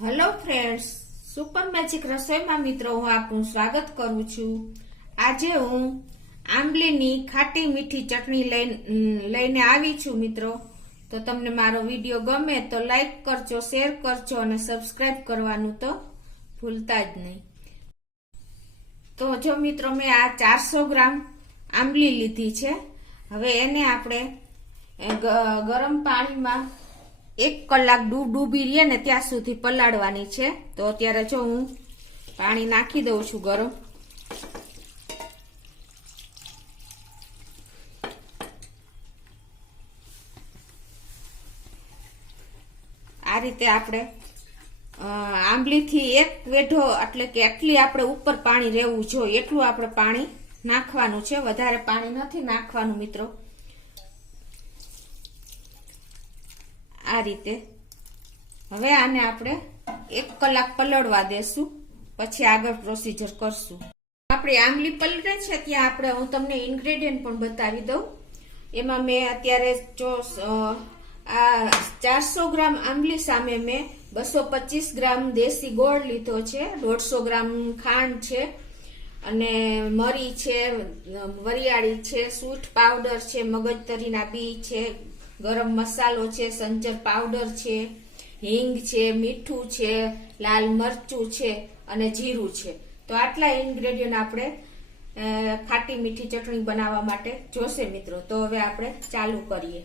Hello friends, super magic રસોઈમાં મિત્રો હું આપનું સ્વાગત કરું છું। આજે હું આંબલીની ખાટી મીઠી ચટણી લઈને આવી છું મિત્રો। તો તમને મારો વિડીયો ગમે તો લાઈક કરજો, શેર કરજો અને સબસ્ક્રાઇબ કરવાનું તો ભૂલતા જ નહીં। તો જો મિત્રો મેં આ 400 ગ્રામ આંબલી લીધી છે। હવે એને આપણે ગરમ પાણીમાં 1 કલાક ડૂબી રહે ને ત્યાં સુધી પલાળવાની છે। તો અત્યારે જો હું પાણી નાખી દઉં છું ગરમ। આ રીતે આપણે આંબલીથી એક વેઢો એટલે કે એટલી આપણે ઉપર પાણી રહેવું જોઈએ એટલું આપણે પાણી નાખવાનું છે, વધારે પાણી નથી નાખવાનું મિત્રો। આ રીતે હવે આને આપણે 1 કલાક પલળવા દેશું, પછી આગળ પ્રોસીજર કરશું। આપણે આંબલી પલળે છે ત્યાં આપણે હું તમને ઇન્ગ્રેડિયન્ટ પણ બતાવી દઉં। એમાં મેં અત્યારે જો આ 400 ગ્રામ આંબલી સામે મેં 225 ગ્રામ દેશી ગોળ લીધો છે, 150 ગ્રામ ખાંડ છે અને મરી છે, વરિયાળી છે, સૂંઠ પાવડર છે, મગજતરીના બી છે, ગરમ મસાલો છે, સંચર પાવડર છે, હિંગ છે, મીઠું છે, લાલ મરચું છે અને જીરું છે। તો આટલા ઇન્ગ્રેડિયન્ટ આપણે ખાટી મીઠી ચટણી બનાવવા માટે જોશે મિત્રો। તો હવે આપણે ચાલુ કરીએ।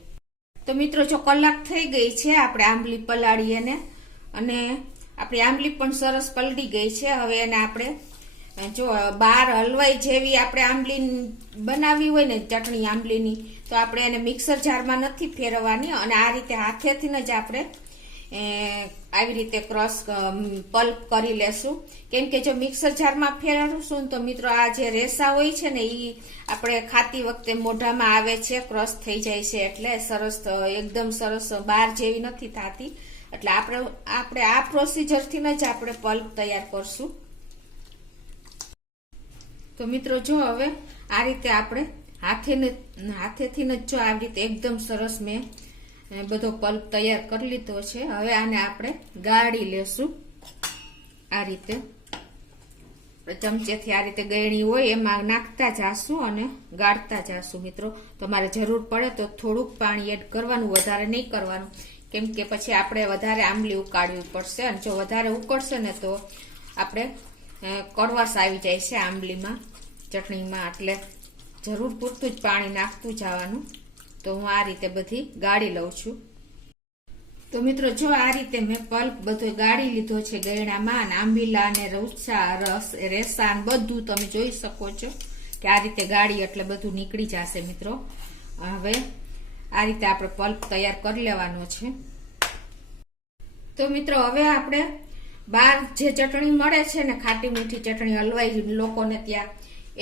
તો મિત્રો જો કલાક થઈ ગઈ છે આપણે આંબલી પલાળીએ ને, અને આપણી આંબલી પણ સરસ પલળી ગઈ છે। હવે એને આપણે જો બાર હલવાઈ જેવી આપણે આંબલી બનાવી હોય ને ચટણી આંબલીની, તો આપણે એને મિક્સર જારમાં નથી ફેરવવાની અને આ રીતે હાથેથી જ આપણે આવી રીતે ક્રોસ પલ્પ કરી લેશું। કેમ કે જો મિક્સર જારમાં ફેરવશું તો મિત્રો આ જે રેસા હોય છે ને એ આપણે ખાતી વખતે મોઢામાં આવે છે, ક્રોસ થઈ જાય છે, એટલે સરસ એકદમ સરસ બાર જેવી નથી થતી। એટલે આપણે આ પ્રોસીજરથી જ આપણે પલ્પ તૈયાર કરશું। તો મિત્રો જો હવે આ રીતે આપણે હાથેથી જ જો આવી રીતે એકદમ સરસ મેં બધો પલ્પ તૈયાર કરી લીધો છે। હવે આને આપણે ગાળી લેશું। આ રીતે ચમચેથી આ રીતે ગળણી હોય એમાં નાખતા જાશું અને ગાળતા જાશું મિત્રો। તમારે જરૂર પડે તો થોડુંક પાણી એડ કરવાનું, વધારે નહીં કરવાનું, કેમ કે પછી આપણે વધારે આંબલી ઉકાળવી પડશે અને જો વધારે ઉકળશે ને તો આપણે કડવાશ આવી જાય છે આંબલીમાં ચટણીમાં, એટલે જરૂર પૂરતું જ પાણી નાખતું જવાનું। તો હું આ રીતે બધી ગાળી લઉં છું। તો મિત્રો જો આ રીતે મેં પલ્પ બધો ગાળી લીધો છે ગળણામાં, અને આંબીલા અને રેસા બધું તમે જોઈ શકો છો કે આ રીતે ગાળી એટલે બધું નીકળી જશે મિત્રો। હવે આ રીતે આપણે પલ્પ તૈયાર કરી લેવાનો છે। તો મિત્રો હવે આપણે બહાર જે ચટણી મળે છે ને ખાટી મીઠી ચટણી હલવાઈ લોકોને ત્યાં,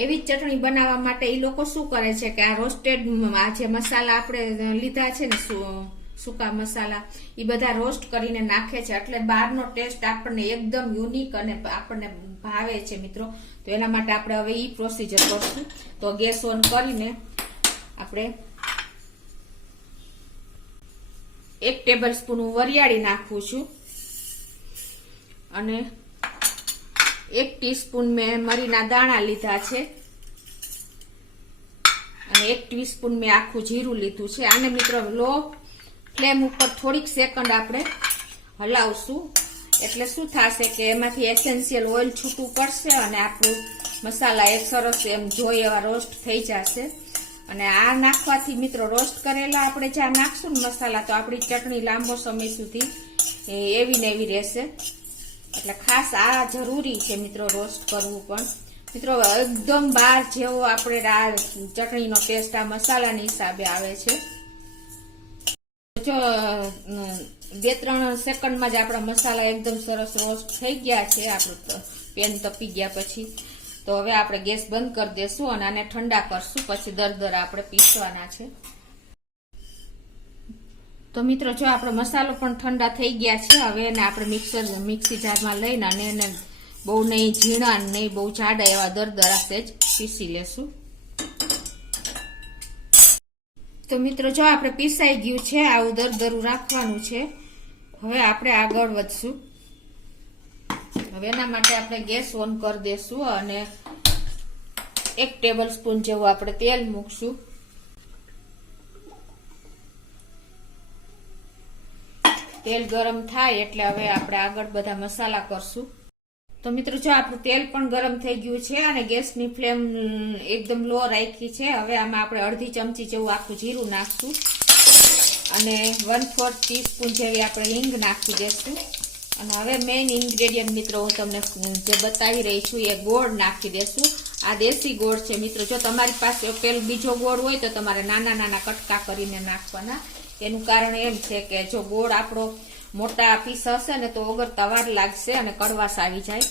એવી જ ચટણી બનાવવા માટે એ લોકો શું કરે છે કે આ રોસ્ટેડ આ જે મસાલા આપણે લીધા છે ને સૂકા મસાલા એ બધા રોસ્ટ કરીને નાખે છે, એટલે બહારનો ટેસ્ટ આપણને એકદમ યુનિક અને આપણને ભાવે છે મિત્રો। તો એના માટે આપણે હવે એ પ્રોસીજર કરશું। તો ગેસ ઓન કરીને આપણે 1 ટેબલ સ્પૂન વરિયાળી નાખું છું અને 1 ટીસ્પૂન મેં મરીના દાણા લીધા છે અને 1 ટીસ્પૂન મેં આખું જીરું લીધું છે। આને મિત્રો લો ફ્લેમ ઉપર થોડીક સેકન્ડ આપણે હલાવશું, એટલે શું થશે કે એમાંથી એસેન્શિયલ ઓઇલ છૂટું પડશે અને આપણું મસાલા એક સરસ એમ જોઈએ એવા રોસ્ટ થઈ જશે। અને આ નાખવાથી મિત્રો રોસ્ટ કરેલા આપણે જ્યાં નાખશું ને મસાલા, તો આપણી ચટણી લાંબો સમય સુધી એવી ને એવી રહેશે। એટલે ખાસ આ જરૂરી છે મિત્રો રોસ્ટ કરવું પણ મિત્રો એકદમ બહાર જેવો આપણે આ ચટણીનો ટેસ્ટ આ મસાલાની હિસાબે આવે છે। જો 2-3 સેકન્ડમાં જ આપણા મસાલા એકદમ સરસ રોસ્ટ થઈ ગયા છે, આપણું પેન તપી ગયા પછી। તો હવે આપણે ગેસ બંધ કરી દેશું અને આને ઠંડા કરશું, પછી દરદરા આપણે પીસવાના છે। તો મિત્રો જો આપણો મસાલો પણ ઠંડા થઈ ગયા છે, હવે એને આપણે મિક્સી જારમાં લઈને અને એને બહુ નહીં ઝીણા નહીં બહુ જાડા એવા દરદરા સેજ પીસી લેશું। તો મિત્રો જો આપણે પીસાઈ ગયું છે, આવું દરદરું રાખવાનું છે। હવે આપણે આગળ વધશું। હવે એના માટે આપણે ગેસ ઓન કરી દેશું અને 1 ટેબલ સ્પૂન જેવું આપણે તેલ મૂકશું. તેલ ગરમ થાય એટલે હવે આપણે આગળ બધા મસાલા કરશું. તો મિત્રો જો આપણું તેલ પણ ગરમ થઈ ગયું છે અને ગેસની ફ્લેમ એકદમ લો રાખી છે. હવે આમાં આપણે અડધી ચમચી જેવું આખું જીરું નાખશું અને 1/4 ટીસ્પૂન જેવી આપણે હિંગ નાખી દેશું. અને હવે મેઇન ઇન્ગ્રેડિયન્ટ મિત્રો હું તમને જે બતાવી રહી છું એ ગોળ નાખી દેશું. આ દેશી ગોળ છે મિત્રો. જો તમારી પાસે બીજો ગોળ હોય તો તમારે નાના નાના કટકા કરીને નાખવાના. એનું કારણ એમ છે કે જો ગોળ આપણો મોટા પીસ હશે ને તો વગર તવાર લાગશે અને કડવાશ આવી જાય.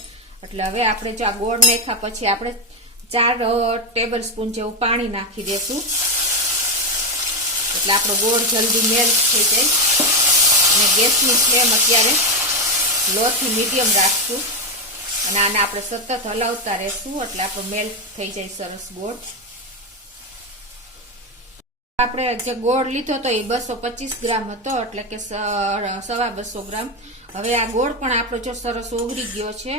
એટલે હવે આપણે જો આ ગોળ નાખ્યા પછી આપણે 4 ટેબલ સ્પૂન જેવું પાણી નાખી દેશું એટલે આપણો ગોળ જલ્દી મેલ્ટ થઈ જાય. અને ગેસની ફ્લેમ અત્યારે લો થી મીડિયમ રાખશું અને આને આપણે સતત હલાવતા રહેશું એટલે આપણો મેલ્ટ થઈ જાય સરસ ગોળ. આપણે જે ગોળ લીધો હતો એ 225 ગ્રામ હતો એટલે કે 250 ગ્રામ. હવે આ ગોળ પણ આપણો જો સરસ ઓગળી ગયો છે.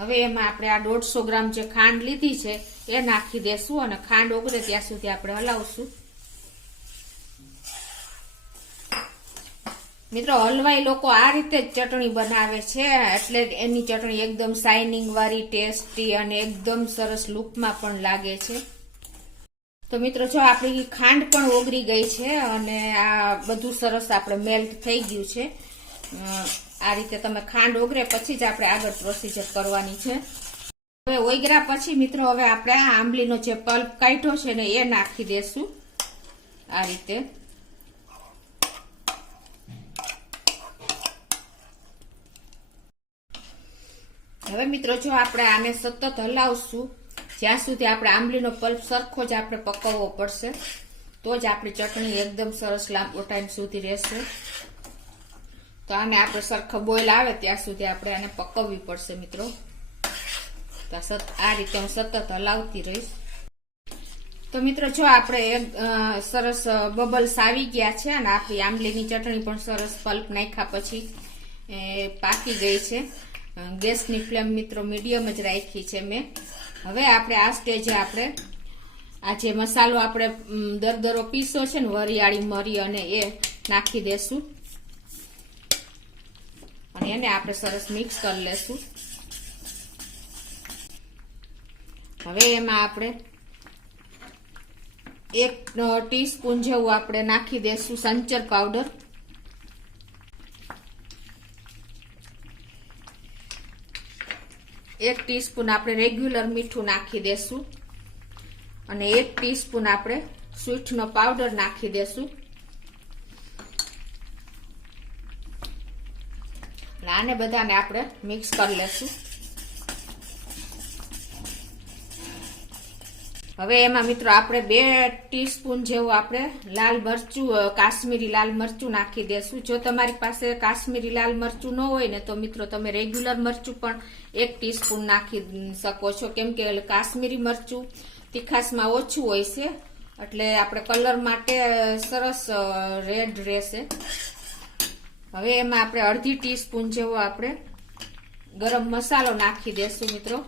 હવે એમાં આપણે આ 150 ગ્રામ જે ખાંડ લીધી છે એ નાખી દેશું અને ખાંડ ઓગળે ત્યાં સુધી આપણે હલાવશું. મિત્રો હલવાઈ લોકો આ રીતે જ ચટણી બનાવે છે એટલે એની ચટણી એકદમ શાઇનિંગ વાળી, ટેસ્ટી અને એકદમ સરસ લુકમાં પણ લાગે છે. તો મિત્રો જો આપણી ખાંડ પણ ઓગળી ગઈ છે અને આ બધું સરસ આપણે મેલ્ટ થઈ ગયું છે. આ રીતે તમે ખાંડ ઓગળે પછી જ આપણે આગળ પ્રોસીજર કરવાની છે. હવે ઓગળ્યા પછી મિત્રો હવે આપણે આ આંબલીનો જે પલ્પ કાઢ્યો છે ને એ નાખી દેશું આ રીતે. હવે મિત્રો જો આપણે આને સતત હલાવશું જ્યાં સુધી આપણે આંબલીનો પલ્પ સરખો જ આપણે પકવવો પડશે તો જ આપણી ચટણી એકદમ સરસ લાંબો ટાઈમ સુધી રહેશે. તો આને આપણે સરખો બોઇલ આવે ત્યાં સુધી આપણે આને પકવવી પડશે મિત્રો. તો આ રીતે હું સતત હલાવતી રહીશ. તો મિત્રો જો આપણે સરસ બબલ્સ આવી ગયા છે અને આપણી આંબલીની ચટણી પણ સરસ પલ્પ નાખ્યા પછી પાકી ગઈ છે. ગેસની ફ્લેમ મિત્રો મીડિયમ જ રાખી છે મેં. હવે આપણે આ સ્ટેજે આપણે આ જે મસાલો આપણે દરદરો પીસો છે ને વરિયાળી મરી અને એ નાખી દેશું અને એને આપણે સરસ મિક્સ કરી લેશું. હવે એમાં આપણે 1 ટીસ્પૂન જેવું આપણે નાખી દેશું સંચર પાવડર. એક ટીસ્પૂન આપણે રેગ્યુલર મીઠું નાખી દેશું અને 1 ટીસ્પૂન આપણે સ્વીટનો પાવડર નાખી દેશું. આને બધાને આપણે મિક્સ કરી લેશું. હવે એમાં મિત્રો આપણે 2 ટીસ્પૂન જેવું આપણે લાલ મરચું કાશ્મીરી લાલ મરચું નાખી દેશું. જો તમારી પાસે કાશ્મીરી લાલ મરચું ન હોય ને તો મિત્રો તમે રેગ્યુલર મરચું પણ 1 ટીસ્પૂન નાખી શકો છો કેમ કે કાશ્મીરી મરચું તીખાસમાં ઓછું હોય છે એટલે આપણે કલર માટે સરસ રેડ રહેશે. હવે એમાં આપણે અડધી ટીસ્પૂન જેવો આપણે ગરમ મસાલો નાખી દેશું મિત્રો.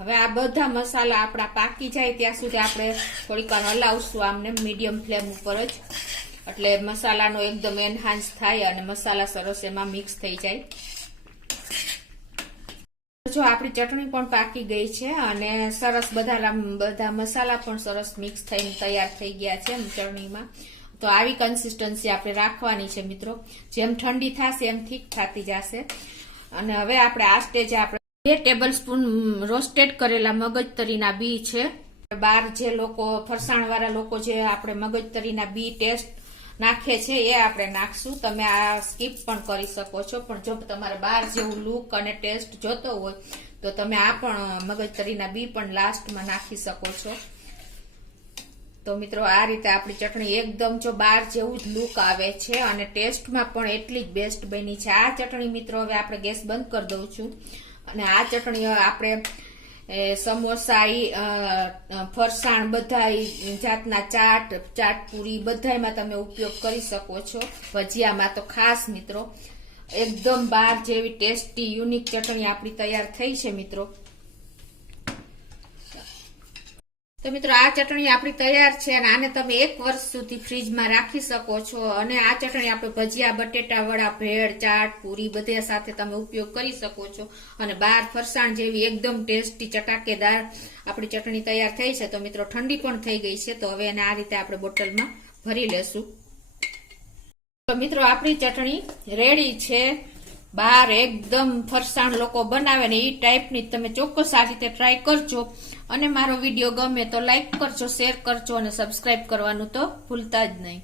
હવે આ બધા મસાલા આપણા પાકી જાય ત્યાં સુધી આપણે થોડીક વાર હલાવશું આમને મીડિયમ ફ્લેમ ઉપર જ એટલે મસાલાનો એકદમ એનહાન્સ થાય અને મસાલા સરસ એમાં મિક્સ થઈ જાય. જો આપણી ચટણી પણ પાકી ગઈ છે અને સરસ બધા મસાલા પણ સરસ મિક્સ થઈને તૈયાર થઈ ગયા છે ચટણીમાં. તો આવી કન્સિસ્ટન્સી આપણે રાખવાની છે મિત્રો. જેમ ઠંડી થશે એમ ઠીક થતી જશે. અને હવે આપણે આ સ્ટેજે આપણે 2 ટેબલ સ્પૂન રોસ્ટેડ કરેલા મગજતરીના બી છે. બાર જે લોકો ફરસાણવાળા લોકો જે આપણે મગજતરીના બી ટેસ્ટ નાખે છે એ આપણે નાખશું. તમે આ સ્કીપ પણ કરી શકો છો પણ જો તમારે બાર જેવું લુક અને ટેસ્ટ જોતો હોય તો તમે આ પણ મગજતરીના બી પણ લાસ્ટમાં નાખી શકો છો. તો મિત્રો આ રીતે આપણી ચટણી એકદમ જો બાર જેવું જ લુક આવે છે અને ટેસ્ટમાં પણ એટલી જ બેસ્ટ બની છે. આ ચટણી મિત્રો હવે આપણે ગેસ બંધ કરી દઉં છું અને આ ચટણી આપણે સમોસા ફરસાણ બધા જાતના ચાટ પૂરી બધામાં તમે ઉપયોગ કરી શકો છો. ભજીયામાં તો ખાસ મિત્રો એકદમ બાર જેવી ટેસ્ટી યુનિક ચટણી આપણી તૈયાર થઈ છે મિત્રો. તો મિત્રો આ ચટણી આપણી તૈયાર છે અને આને તમે 1 વર્ષ સુધી ફ્રીજમાં રાખી શકો છો. અને આ ચટણી આપણે ભજીયા, બટેટા વડા, ભેળ, ચાટ પૂરી બધા સાથે તમે ઉપયોગ કરી શકો છો. અને બાર ફરસાણ જેવી એકદમ ટેસ્ટી ચટાકેદાર આપણી ચટણી તૈયાર થઈ છે. તો મિત્રો ઠંડી પણ થઈ ગઈ છે, તો હવે એને આ રીતે આપણે બોટલમાં ભરી લેશું. તો મિત્રો આપણી ચટણી રેડી છે. બાર એકદમ ફરસાણ લોકો બનાવે ને એ ટાઈપની તમે ચોક્કસ આ રીતે ટ્રાય કરજો. અને મારો વિડીયો ગમે તો લાઈક કરજો, શેર કરજો અને સબસ્ક્રાઇબ કરવાનું તો ભૂલતા જ નહીં.